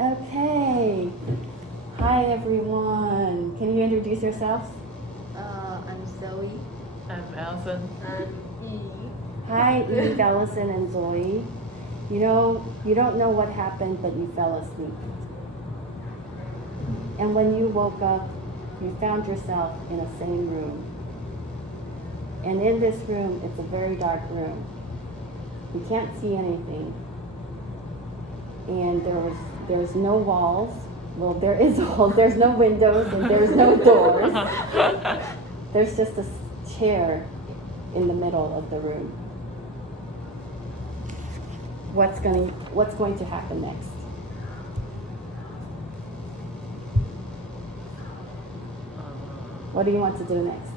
Okay. Hi everyone. Can you introduce yourselves? I'm Zoe. I'm Alison. I'm Eve. Hi Eve, Alison, and Zoe. You don't know what happened, but you fell asleep. And when you woke up, you found yourself in the same room. And in this room, it's a very dark room. You can't see anything. And there's no walls. Well, there's no windows and there's no doors. There's just a chair in the middle of the room. What's going to happen next? What do you want to do next?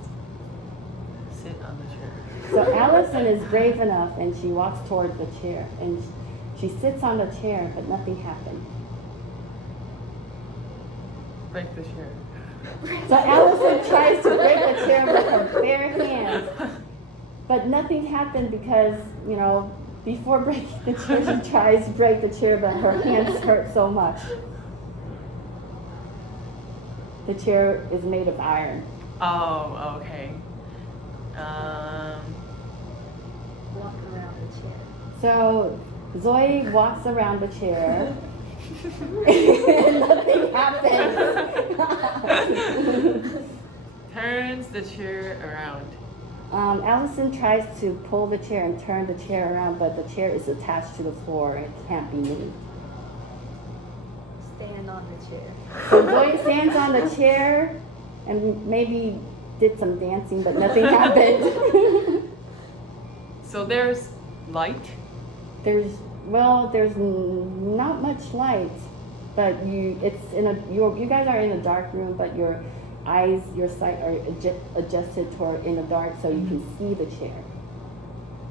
Sit on the chair. So Alison is brave enough and she walks toward the chair and she sits on the chair, but nothing happened. Break the chair. So Alison tries to break the chair with her bare hands, but nothing happened because, before breaking the chair, she tries to break the chair, but her hands hurt so much. The chair is made of iron. Oh, okay. Walk around the chair. So Zoe walks around the chair, and nothing happens. Turns the chair around. Alison tries to pull the chair and turn the chair around, but the chair is attached to the floor and it can't be moved. Stand on the chair. So Zoe stands on the chair and maybe did some dancing, but nothing happened. So there's light. There's not much light, but you guys are in a dark room, but your sight are adjusted toward in the dark, so you can see the chair,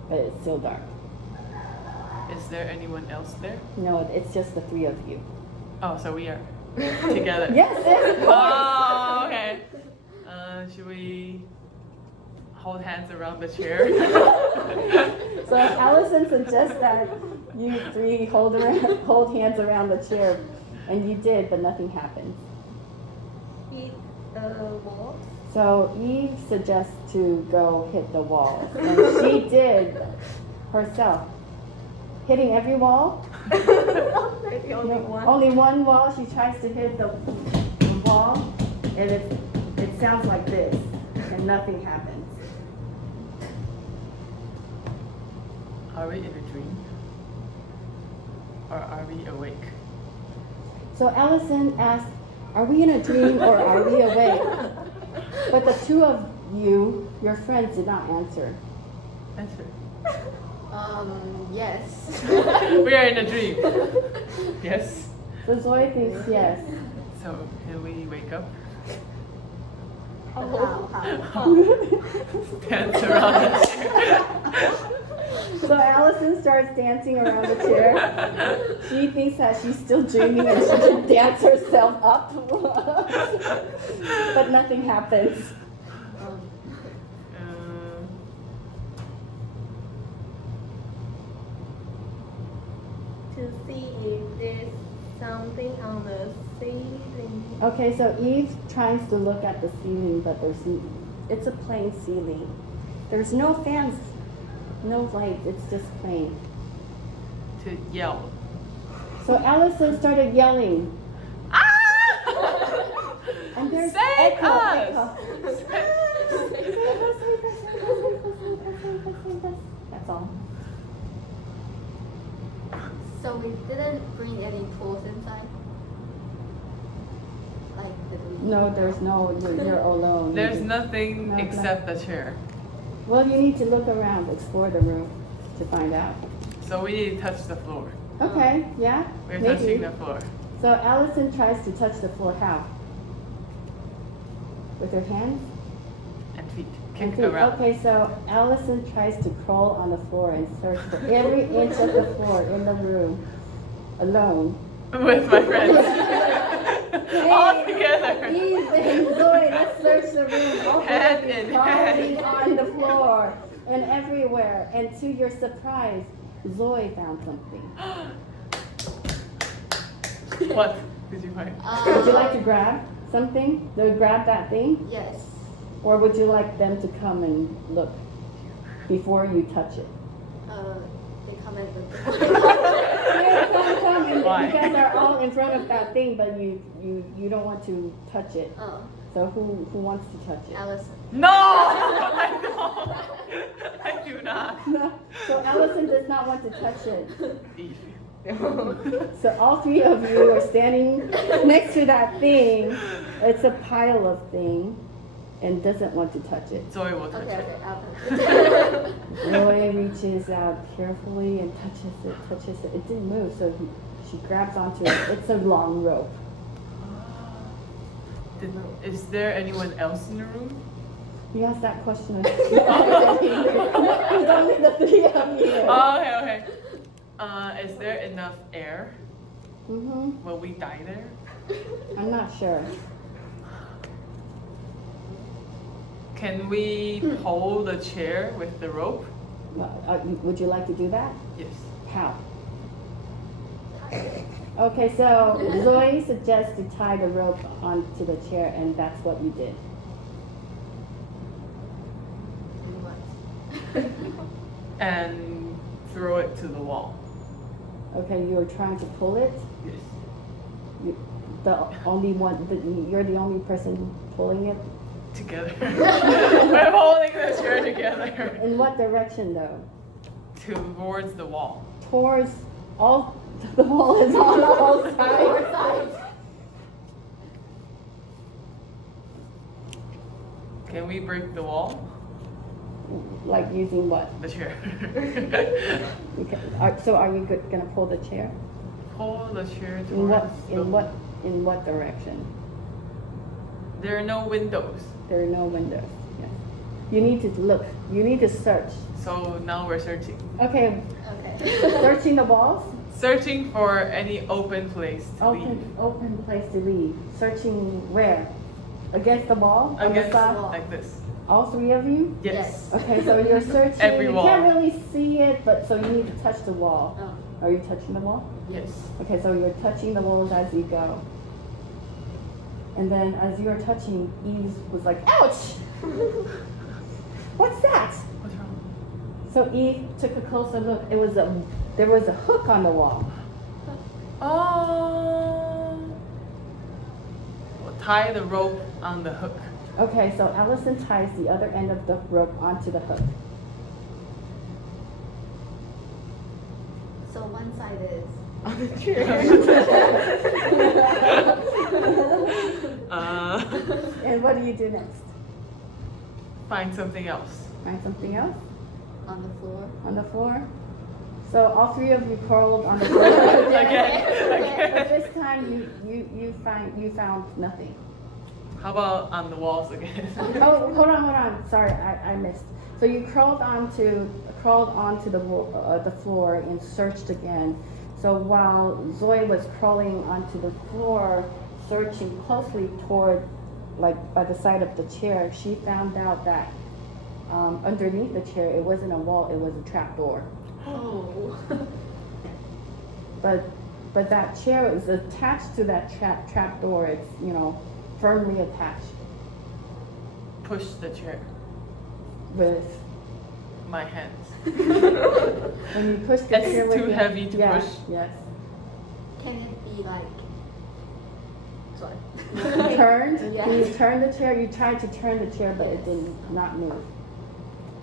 but it's still dark. Is there anyone else there? No, it's just the three of you. Oh, so we are together. Yes, of course. Oh, okay. Should we hold hands around the chair? So Alison suggests that you three hold hands around the chair, and you did, but nothing happened. Hit the wall. So Eve suggests to go hit the wall, and she did herself, hitting every wall. Maybe only one. Only one wall. She tries to hit the wall, and it sounds like this, and nothing happens. Are we in a dream? Or are we awake? So Alison asked, "Are we in a dream or are we awake?" But the two of you, your friends, did not answer. Answer. Yes. We are in a dream. Yes. So Zoe thinks yes. So can we wake up? How? Dance around the chair. So Alison starts dancing around the chair. She thinks that she's still dreaming and she can dance herself up. But nothing happens. To see if there's something on the ceiling. Okay, so Eve tries to look at the ceiling, but it's a plain ceiling. There's no fans, no light, it's just plain. To yell. So Alison started yelling. Ah! And there's Save echo, us! That's all. So we didn't bring any tools inside? No, there's no, you're alone. There's nothing No, except the chair. Well, you need to look around, explore the room to find out. So we need to touch the floor. Okay, yeah? We're maybe. touching the floor. So Alison tries to touch the floor. How? With her hands? And feet. And Kick feet. around. Okay, so Alison tries to crawl on the floor and search for every inch of the floor in the room alone. With my friends. All together. Eve and Zoe, let's search the room. All Hand together, in crawling hand. on the floor and everywhere. And to your surprise, Zoe found something. What did you find? Would you like to grab something? To grab that thing? Yes. Or would you like them to come and look before you touch it? They come and look. Come. And Why? you guys are all in front of that thing, but you don't want to touch it. Oh, So who wants to touch it? Alison. No! I don't. I do not. No. So Alison does not want to touch it. Eve. So all three of you are standing next to that thing. It's a pile of thing, and doesn't want to touch it. Zoe will touch Okay, it. okay, I'll touch it. Roy reaches out carefully and touches it. It didn't move, so she grabs onto it. It's a long rope. Is there anyone else in the room? You asked that question. There's only the three of you. Oh, okay. Is there enough air? Mm-hmm. Will we die there? I'm not sure. Can we pull the chair with the rope? Would you like to do that? Yes. How? Okay, so Zoe suggests to tie the rope onto the chair, and that's what you did. And throw it to the wall. Okay, you were trying to pull it. Yes. You're the only person pulling it. Together. We're holding the chair together. In what direction, though? Towards the wall. Towards all. The wall is on all sides. Can we break the wall? Like using what? The chair. Okay. So are you gonna pull the chair? Pull the chair In towards in what direction? There are no windows. There are no windows. Yes. You need to look. You need to search. So now we're searching. Okay. Okay. Searching the walls. Searching for any open place to leave. Open place to leave. Searching where? Against the wall? On the Against side? like this. All three of you? Yes. Okay, so you're searching. Every you wall. can't really see it, but so you need to touch the wall. Oh. Are you touching the wall? Yes. Okay, so you're touching the walls as you go. And then as you were touching, Eve was like, ouch! What's that? What's wrong? So Eve took a closer look. There was a hook on the wall. Oh. We'll tie the rope on the hook. Okay, so Alison ties the other end of the rope onto the hook. So one side is On the chair. And what do you do next? Find something else. Find something else on the floor. on the floor? So all three of you curled on the floor. Again. But this time you found nothing. How about on the walls again? Oh, hold on. Sorry, I missed. So you crawled onto the floor and searched again. So while Zoe was crawling onto the floor, searching closely toward, like by the side of the chair, she found out that underneath the chair, it wasn't a wall, it was a trap door. Oh. But that chair is attached to that trap door. It's firmly attached Push the chair. with. My hands. When you push the It's chair with too your- heavy to yes, push. Yes. Can it be like? Sorry. Turned. Yeah. When you turn the chair, you tried to turn the chair, but it did not move.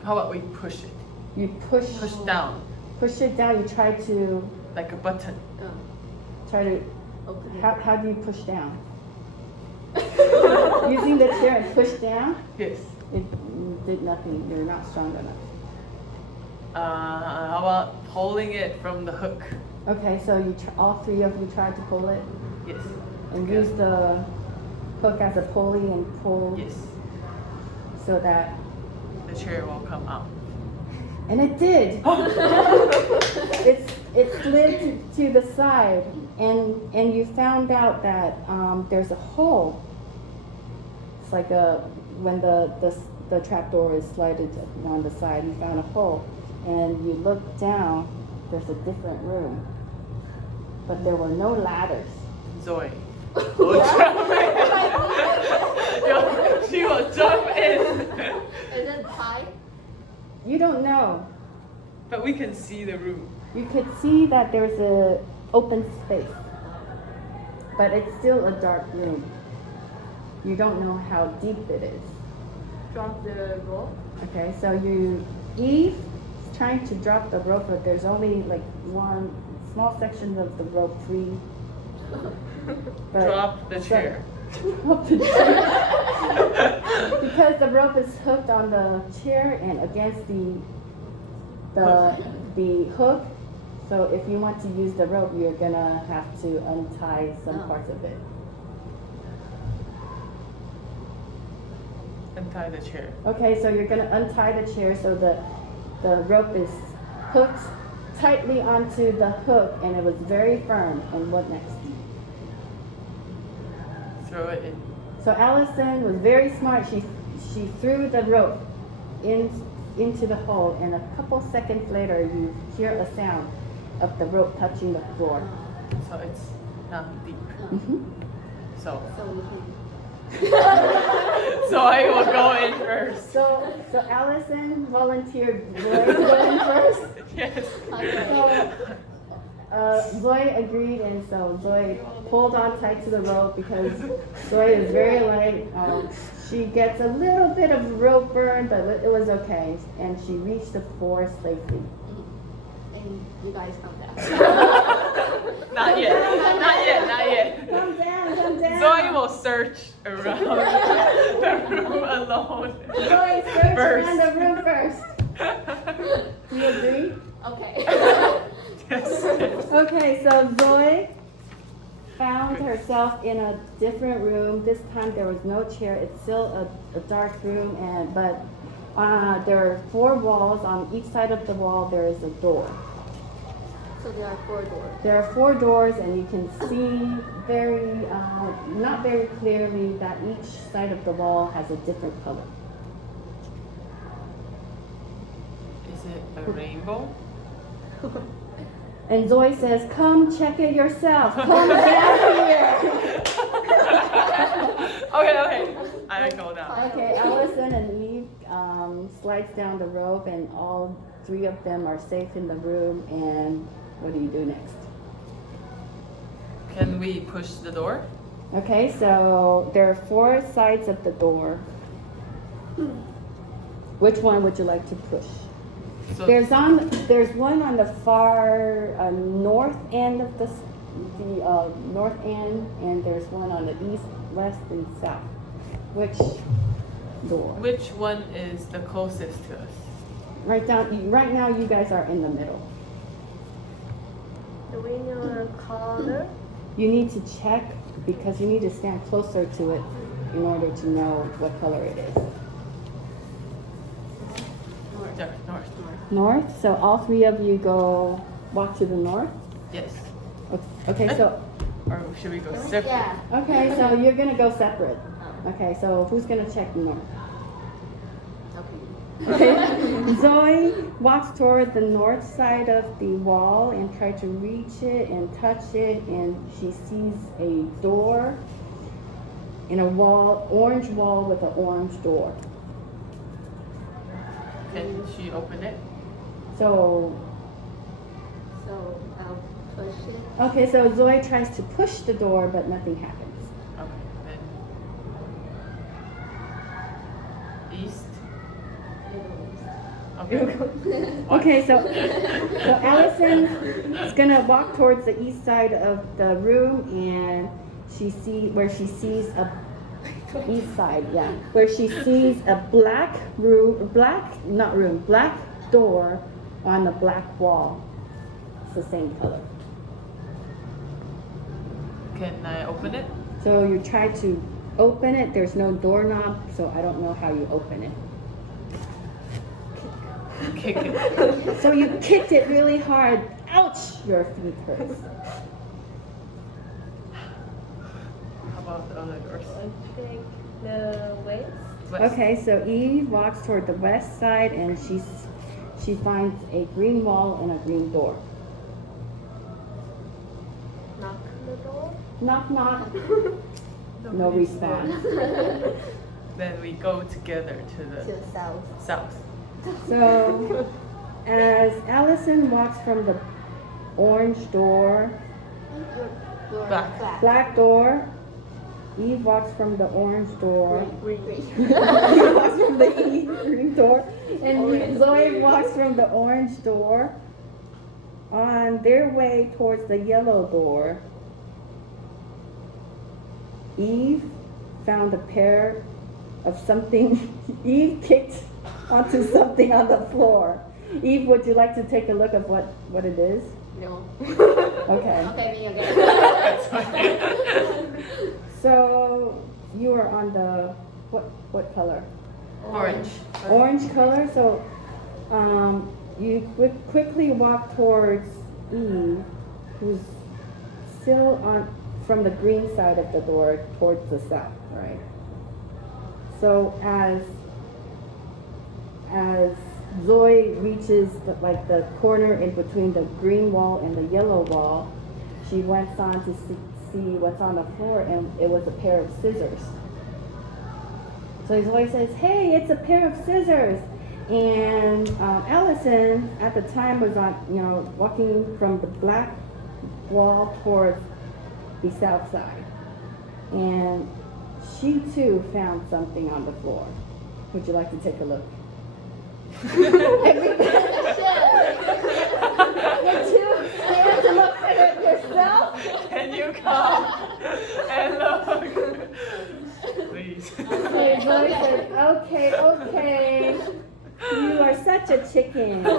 How about we push it? You push Down. push it down. You try to Like a button. Oh, open it. How do you push down? Using the chair and push down. Yes. It did nothing. You're not strong enough. How about holding it from the hook? Okay, so all three of you tried to pull it Yes. and Together. use the hook as a pulley and pull Yes. so that. The chair will come out. And it did. It slid to the side, and you found out that there's a hole. It's like when the trap door is slided on the side, you found a hole, and you look down. There's a different room, but there were no ladders. Zoe will jump in. She will jump in. Is it high? You don't know. But we can see the room. You could see that there's a open space, but it's still a dark room. You don't know how deep it is. Drop the rope. Okay, so Eve is trying to drop the rope, but there's only like one small section of the rope free. But Drop the chair. Drop the chair. Because the rope is hooked on the chair and against the hook. So if you want to use the rope, you're gonna have to untie some parts of it. Untie the chair. Okay, so you're gonna untie the chair so the rope is hooked tightly onto the hook, and it was very firm. And what next? Throw it in. So Alison was very smart. She threw the rope into the hole, and a couple seconds later, you hear a sound of the rope touching the floor. So it's not deep. Mm-hmm. So we can. So I will go in first. So Alison volunteered Zoe to go in first. Yes. So Zoe agreed, and so Zoe pulled on tight to the rope because Zoe is very light. She gets a little bit of rope burn, but it was okay, and she reached the floor safely. And you guys come down. Not yet. Not yet. Not yet. Come down. Zoe will search around the room alone. Zoe search First. around the room first. Do you agree? Okay. Yes. Okay, so Zoe found herself in a different room. This time there was no chair. It's still a dark room, but there are 4 walls. On each side of the wall there is a door. So there are 4 doors. There are 4 doors, and you can see not very clearly that each side of the wall has a different color. Is it a rainbow? And Zoe says, "Come check it yourself. Come down here." Okay. I go down. Okay, Alison and Eve slides down the rope, and all 3 of them are safe in the room. And what do you do next? Can we push the door? Okay, so there are 4 sides of the door. Which one would you like to push? So There's one on the far north end of the north end, and there's one on the east, west, and south. Which door? which one is the closest to us? Right now, you guys are in the middle. Do we know the color? You need to check because you need to stand closer to it in order to know what color it is. North. North. So all 3 of you walk to the north. Yes. Okay. So Or should we go separate? Yeah. okay. So you're gonna go separate. Okay. So who's gonna check the north? Okay. Okay. Zoe walks toward the north side of the wall and tries to reach it and touch it, and she sees a door in a orange wall with an orange door. Can she open it? So I'll push it. okay, so Zoe tries to push the door, but nothing happens. Okay, then east. Middle Okay. Okay, so Alison is gonna walk towards the east side of the room, and she sees a black door on the black wall. It's the same color. Can I open it? So you try to open it. There's no doorknob, so I don't know how you open it. Kick it. So you kicked it really hard. Ouch! Your feet hurt. How about the other doors? Check the west. West. Okay, so Eve walks toward the west side, and she finds a green wall and a green door. Knock the door. Knock, knock. No response. Then we go together to To the the south. south. So, as Allison walks from the orange door, Your Black. black door, Eve walks from the orange door. Green. Eve walks from the green door, and Zoe walks from the orange door. On their way towards the yellow door, Eve found a pair of something. Eve kicked onto something on the floor. Eve, would you like to take a look at what it is? No. Okay. Okay, me again. So you are on the what color? Orange. Orange color. So you quickly walk towards Eve, who's still from the green side of the door towards the south, right? So as Zoe reaches the corner in between the green wall and the yellow wall, she went on to see what's on the floor, and it was a pair of scissors. So Zoe says, "Hey, it's a pair of scissors." And Alison at the time was walking from the black wall towards the south side, and she too found something on the floor. Would you like to take a look? You're too scared to look at it yourself? Can you come and look? Please. Okay, Zoe says, okay. You are such a chicken. I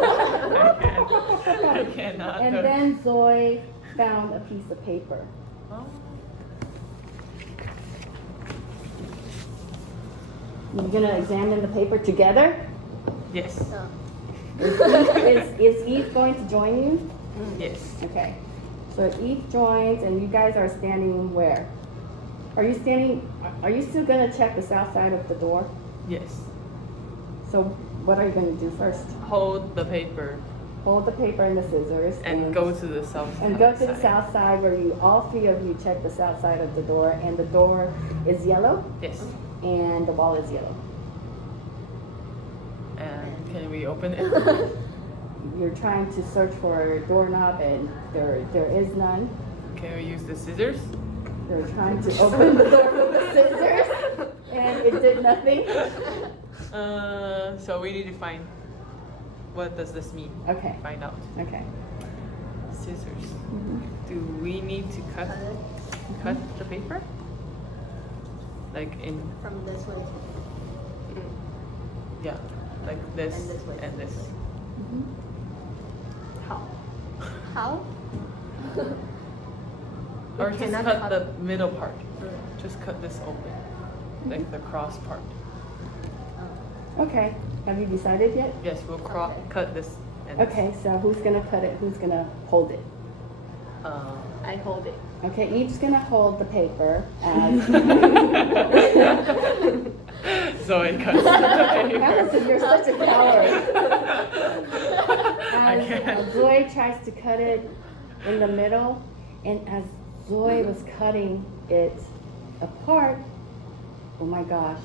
cannot. And look. then Zoe found a piece of paper. Oh. You're gonna examine the paper together? Yes. Is Eve going to join you? Yes. Okay. So Eve joins, and you guys are standing where? Are you still gonna check the south side of the door? Yes. So what are you gonna do first? Hold the paper Hold the paper and the scissors. and go to the south. And go to the side. south side where all three of you check the south side of the door, and the door is yellow Yes. and the wall is yellow. And can we open it? You're trying to search for a doorknob, and there is none. Can we use the scissors? You're trying to open the door with the scissors, and it did nothing. So we need to find what does this mean? Okay. Find out. Okay. Scissors. Do we need to cut the paper? Like in From this way. yeah, like this And this way. and this. How? How? Or We just cannot cut cut- the middle part. Just cut this open, like the cross part. Okay. Have you decided yet? Yes, we'll Okay. cut this. And this. Okay. So who's gonna cut it? Who's gonna hold it? I hold it. Okay. Each's gonna hold the paper as. Zoe cuts the paper. Allison, you're such a coward. I As can't. Zoe tries to cut it in the middle, and as Zoe was cutting it apart, oh my gosh,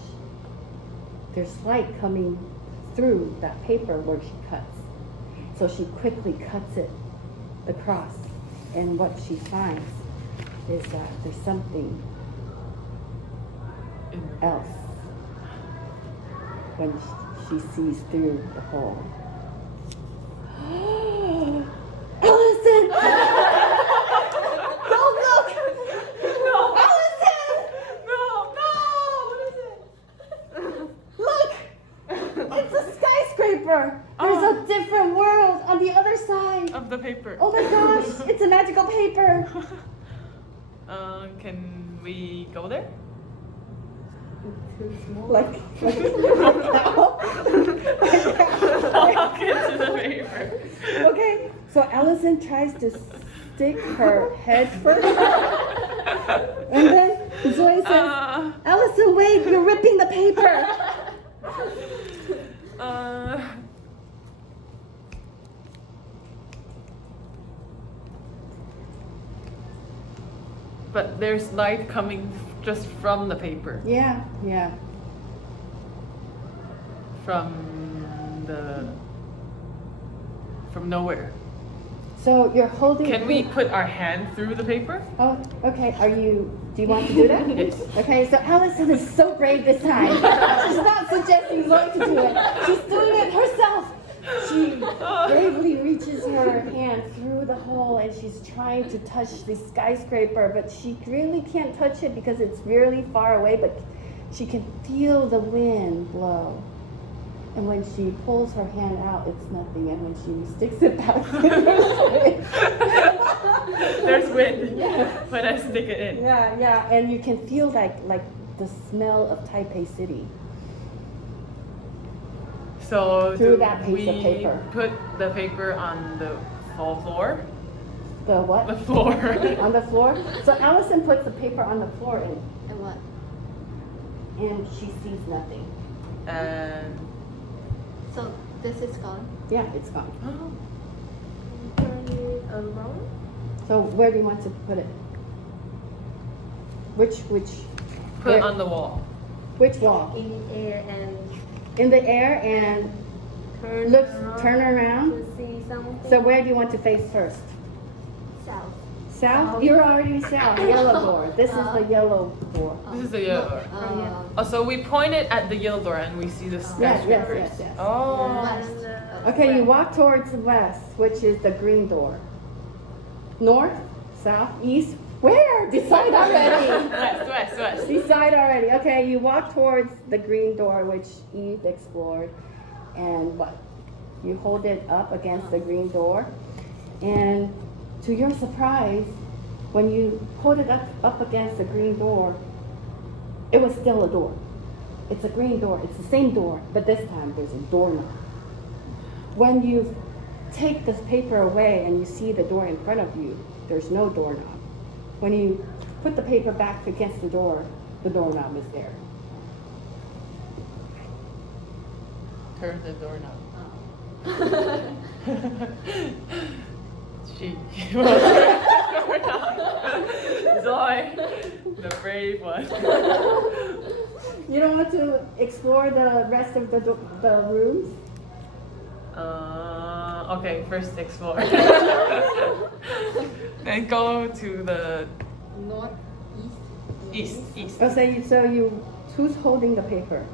there's light coming through that paper where she cuts. So she quickly cuts it across, and what she finds is that there's something else when she sees through the hole. Allison! Don't look! No! Allison! No! Look! It's a skyscraper! There's a different world on the other side! Of the paper. Oh my gosh! It's a magical paper! Can we go there? Like how? Walk into the paper. Okay, so Allison tries to stick her head first, and then Zoe says, "Allison, wait! You're ripping the paper." But there's light coming just from the paper. Yeah, yeah. From nowhere. So you're holding. Can we put our hand through the paper? Oh, okay. Do you want to do that? Yes. Okay, so Alison is so brave this time. She's not suggesting Zoe to do it. She's doing it herself. She bravely reaches her hand through the hole and she's trying to touch the skyscraper, but she really can't touch it because it's really far away, but she can feel the wind blow. And when she pulls her hand out, it's nothing. And when she sticks it back in, There's wind Yeah. when I stick it in. Yeah, yeah. And you can feel like the smell of Taipei City. So Through do that piece we of paper. put the paper on the floor? The what? The floor. On the floor? So Alison puts the paper on the floor And what? and she sees nothing. And So this is gone. Yeah, it's gone. Turn it around. So where do you want to put it? Which put where- on the wall. which wall? In the air and In the air and turn around. to see something. So where do you want to face first? South. South? You're already south. Yellow door. This is the yellow door. This is the yellow door. Oh, so we point it at the yellow door and we see the Yes, skyscrapers. yes, yes, yes. Oh. West. Okay, you walk towards the west, which is the green door. North, south, east. Where? Decide already. West. Decide already. Okay, you walk towards the green door, which Eve explored, and what? You hold it up against the green door, and to your surprise, when you hold it up against the green door, it was still a door. It's a green door. It's the same door, but this time there's a doorknob. When you take this paper away and you see the door in front of you, there's no doorknob. When you put the paper back against the doorknob is there. Turn the doorknob. She was Zoe, the brave one. You don't want to explore the rest of the rooms? Okay, first explore. Then go to the North. East. east. Oh, who's holding the paper?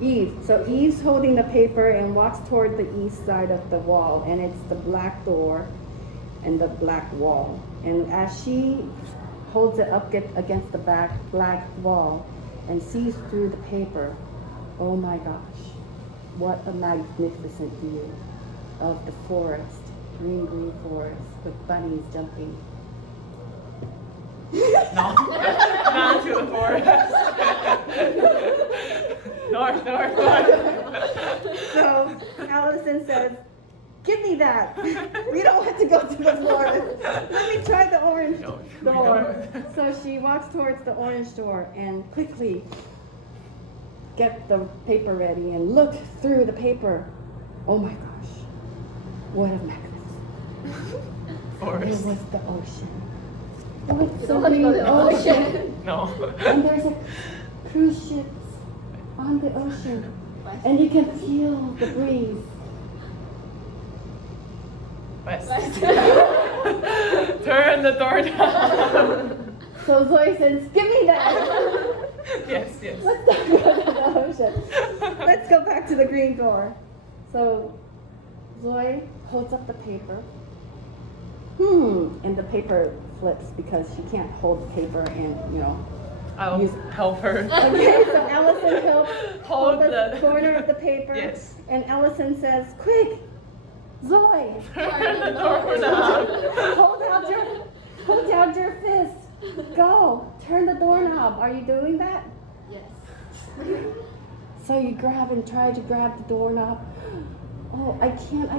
Eve. So Eve's holding the paper and walks toward the east side of the wall, and it's the black door and the black wall. And as she holds it up against the black wall and sees through the paper, oh my gosh, what a magnificent view of the forest, green forest with bunnies jumping. No, not to the forest. North. So Alison says, "Give me that. We don't want to go to the forest. Let me try the orange No, we door." don't. So she walks towards the orange door and quickly get the paper ready and look through the paper. Oh my gosh, what a magnificent! Forest. There was the ocean. Oh, it's so don't want to go to the ocean. No. And there's a cruise ships on the ocean, and you can feel the breeze. West. Turn the door down. So Zoe says, "Give me that." Yes. Let's not go to the ocean. Let's go back to the green door. So Zoe holds up the paper. And the paper flips because she can't hold the paper and, I'll help her. Okay, so Alison helps hold Hold the the- corner of the paper. Yes. And Alison says, "Quick, Zoe, Turn the door down. hold out your fist. Go, turn the doorknob." Are you doing that? Yes. So you try to grab the doorknob. Oh, I can't.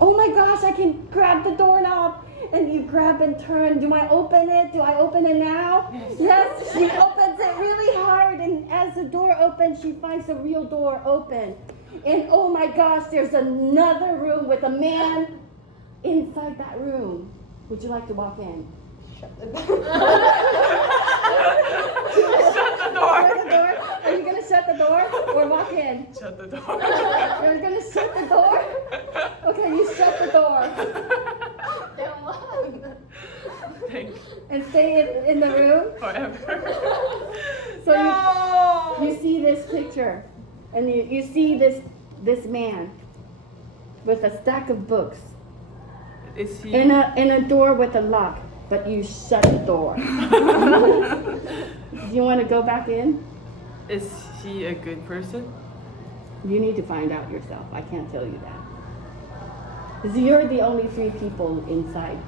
Oh my gosh, I can grab the doorknob. And you grab and turn. Do I open it? Do I open it now? Yes, she opens it really hard. And as the door opens, she finds the real door open. And oh my gosh, there's another room with a man inside that room. Would you like to walk in? shut the door. Shut the door. Shut the door? Are you gonna shut the door or walk in? Shut the door. You're gonna shut the door? Okay, you shut the door Then what? Thank and stay in the room. forever. So No! you see this picture, and you see this man with a stack of books Is he? in a door with a lock, but you shut the door. Do you want to go back in? Is he a good person? You need to find out yourself. I can't tell you that. Because you're the only 3 people inside.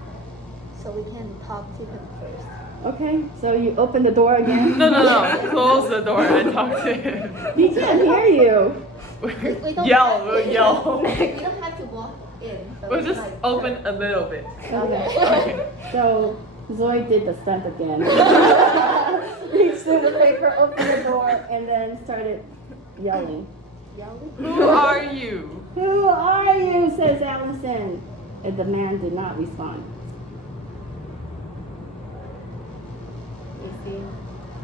So we can talk to him first. Okay, so you open the door again. No. Close the door and talk to him. He can't hear you. We don't Yell. have We'll to- yell. We don't have to walk in. So We'll it's just like- open a little bit. Okay. Okay. So Zoe did the stunt again. Reached through the paper, opened the door, and then started yelling. Who are you? Who are you? Says Alison. And the man did not respond.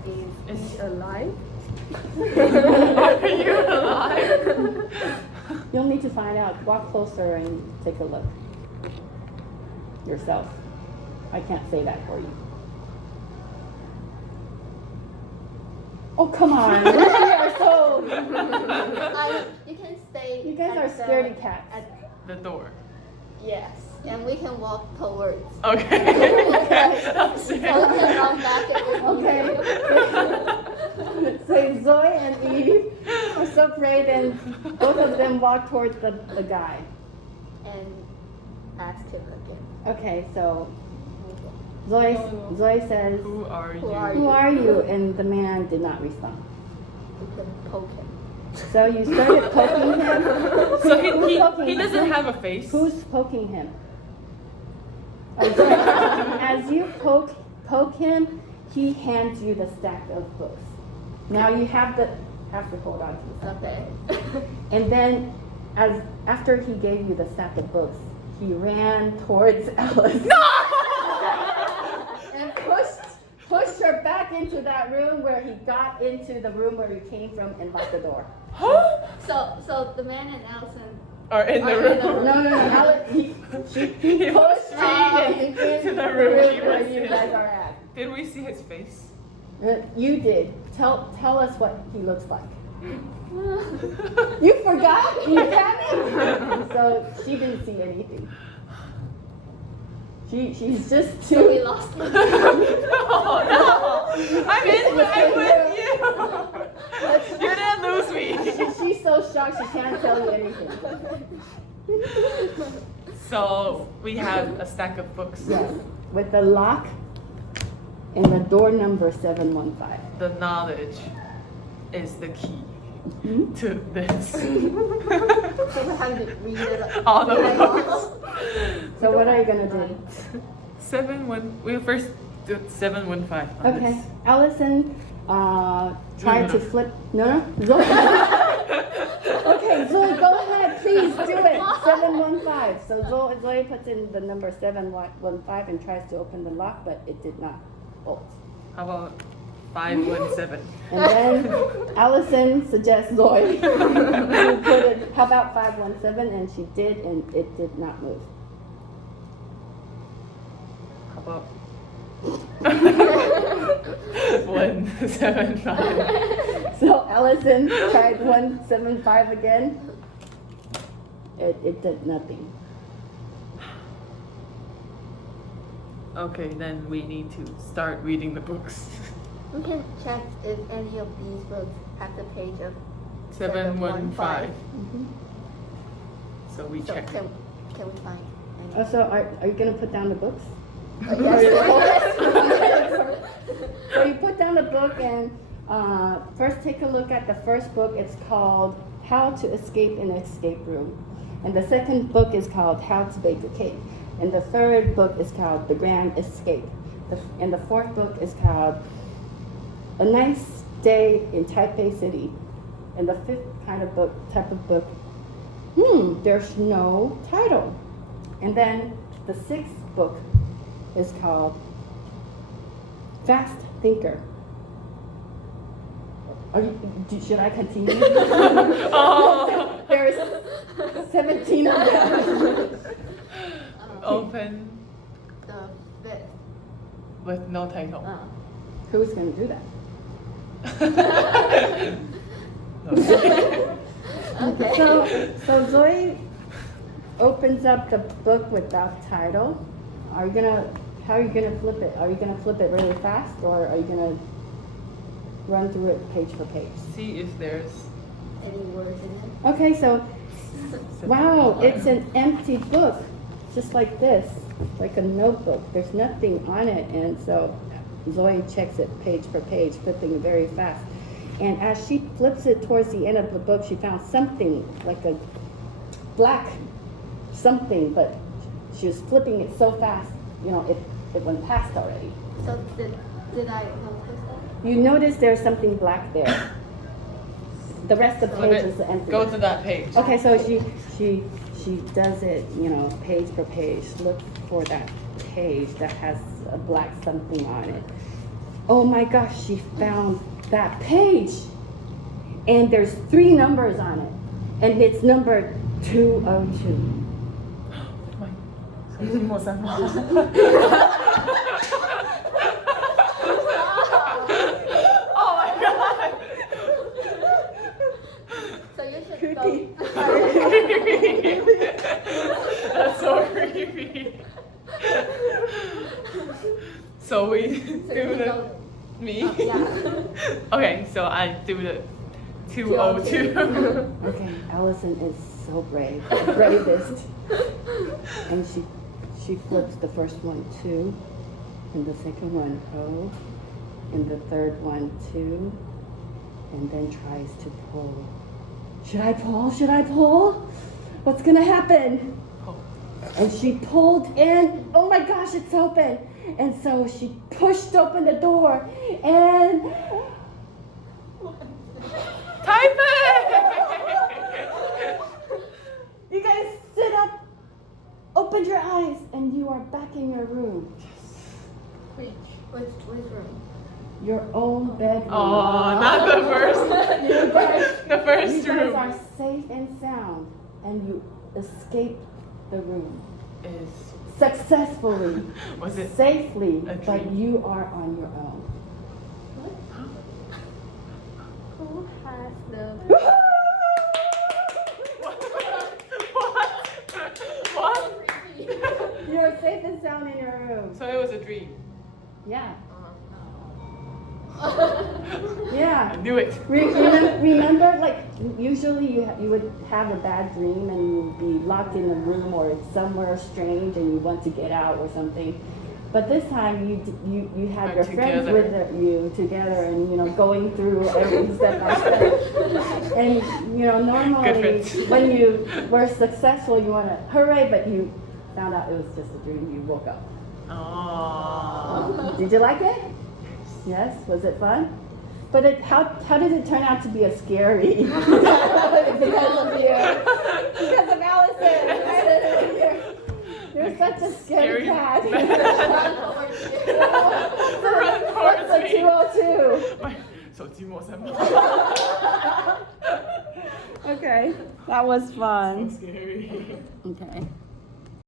Is Is he alive? Are you alive? You'll need to find out. Walk closer and take a look yourself. I can't say that for you. Oh, come on. We are so. You can stay. You guys at are the- scaredy cats. at- The door. Yes, and we can walk towards. Okay. I'm So we can run back and Okay. So Zoe and Eve are so brave, and both of them walk towards the guy. and ask him again. Okay, so Zoe says, Who are you? Who are "Who are you?" And the man did not respond. We can poke him. So you started poking him. So Who's poking he him? doesn't have a face. Who's poking him? As you poke him, he hands you the stack of books. Now you have to hold on to the stack. Okay. And then, after he gave you the stack of books, he ran towards Alice. And pushed her back into that room where he got into the room where he came from and locked the door. So the man and Alison. Or in the Are in room. the room. No, Alice, he He pushed was me into the room he where was you in. guys are at. Did we see his face? You did. Tell us what he looks like. You forgot? You panicked? So she didn't see anything. She's just So we too. lost him. No. I'm with you. You didn't lose me. She's so shocked she can't tell you anything. So we have a stack of books. Yes, with the lock and the door number 715. The knowledge is the key Mhm. to this. So we have to read it. All the books. So what are you gonna do? 7-1. We'll first do 7-1-5. on Okay, this. Allison tried No. to flip. No, Zoe. Okay, Zoe, go ahead, please do it. 715. So Zoe puts in the number 715 and tries to open the lock, but it did not bolt. How about 5-1-7? And then Allison suggests Zoe to put it. How about 517? And she did, and it did not move. How about 1-7-5? So Allison tried 175 again. It did nothing. Okay, then we need to start reading the books. We can check if any of these books have the page of 7-1-5. Mhm. So we So check. can we find any? Oh, so are you gonna put down the books? Yes. So you put down the book and first take a look at the first book. It's called How to Escape an Escape Room. And the second book is called How to Bake a Cake. And the third book is called The Grand Escape. And the fourth book is called A Nice Day in Taipei City. And the fifth type of book, there's no title. And then the sixth book is called fast thinker. Should I continue? Oh. There's 17 of them. Open The fifth. with no title. Who's going to do that? Okay. So Zoe opens up the book without title. How are you gonna flip it? Are you gonna flip it really fast, or are you gonna run through it page for page? See if there's Any words in it? Okay, so wow, it's an empty book, just like this, like a notebook. There's nothing on it, and so Zoe checks it page per page, flipping very fast. And as she flips it towards the end of the book, she found something like a black something, but she was flipping it so fast, it went past already. So did I notice that? You notice there's something black there. The rest of the page is empty. Go to that page. Okay, so she does it, page per page. Look for that page that has a black something on it. Oh my gosh, she found that page. And there's 3 numbers on it. And it's number 202. Oh my god! So you should Creepy. go. That's so creepy. So we So you do should the go. me. Yeah. Okay, so I do the 202. Okay, Alison is so brave, the bravest. And she flips the first one 2, and the second one O, and the third one 2, and then tries to pull. Should I pull? Should I pull? What's gonna happen? Oh. And she pulled in. Oh my gosh, it's open. And so she pushed open the door and Type it! you guys sit up, opened your eyes, and you are back in your room. Which room? Your own bedroom. Oh, not the first. You guys, The first you guys room are safe and sound, and you escaped the room is. successfully, Was it safely, a but dream? you are on your own. Who has the What? You're safe and sound in your room. So it was a dream. Yeah. I Yeah. knew it. Remember, like, usually you would have a bad dream and you'd be locked in a room or somewhere strange and you want to get out or something. But this time you had Are your friends together. with you together and, going through every step by step. And, normally Good friends. when you were successful, you want to hooray, but you found out it was just a dream. You woke up. Oh. Did you like it? Yes, was it fun? But how did it turn out to be a scary? Because of you. Because of Alison. You're such a scary cat. Run towards What's me. a 202? 手机陌生吗 Okay, that was So fun. scary. Okay.